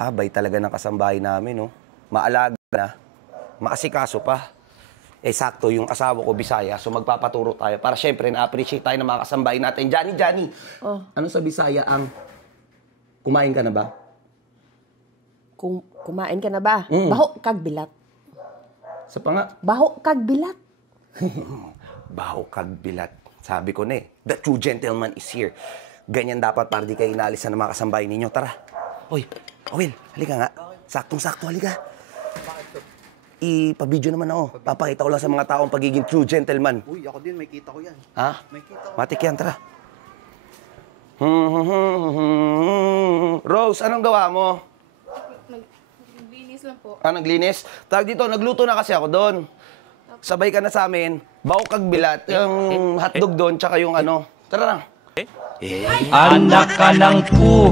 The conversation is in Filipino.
Abay talaga ng kasambahay namin, no? Maalaga na, maasikaso pa. Eh, sakto, yung asawa ko, Bisaya, so magpapaturo tayo para syempre na-appreciate tayo ng mga kasambahay natin. Johnny! Oh. Ano sa Bisaya ang kumain ka na ba? Kumain ka na ba? Baho kag bilat. Sa pa nga? Baho kag bilat. Baho kag bilat. Sabi ko na eh, the true gentleman is here. Ganyan dapat para di kayo inaalisan ng mga kasambahay ninyo. Tara. Hoy, Will, halika nga. Saktong-sakto, halika. Ipa-video naman ako. Papakita ko lang sa mga taong pagiging true gentleman. Uy, ako din, may kita ko yan. Ha? May kita ko. Matik yan, tara. Rose, anong gawa mo? Naglinis lang po. Naglinis? Tawag dito, nagluto na kasi ako doon. Sabay ka na sa amin. Baho kag bilat. Yung hotdog doon, tsaka yung ano. Tara na. Anak ka ng pu.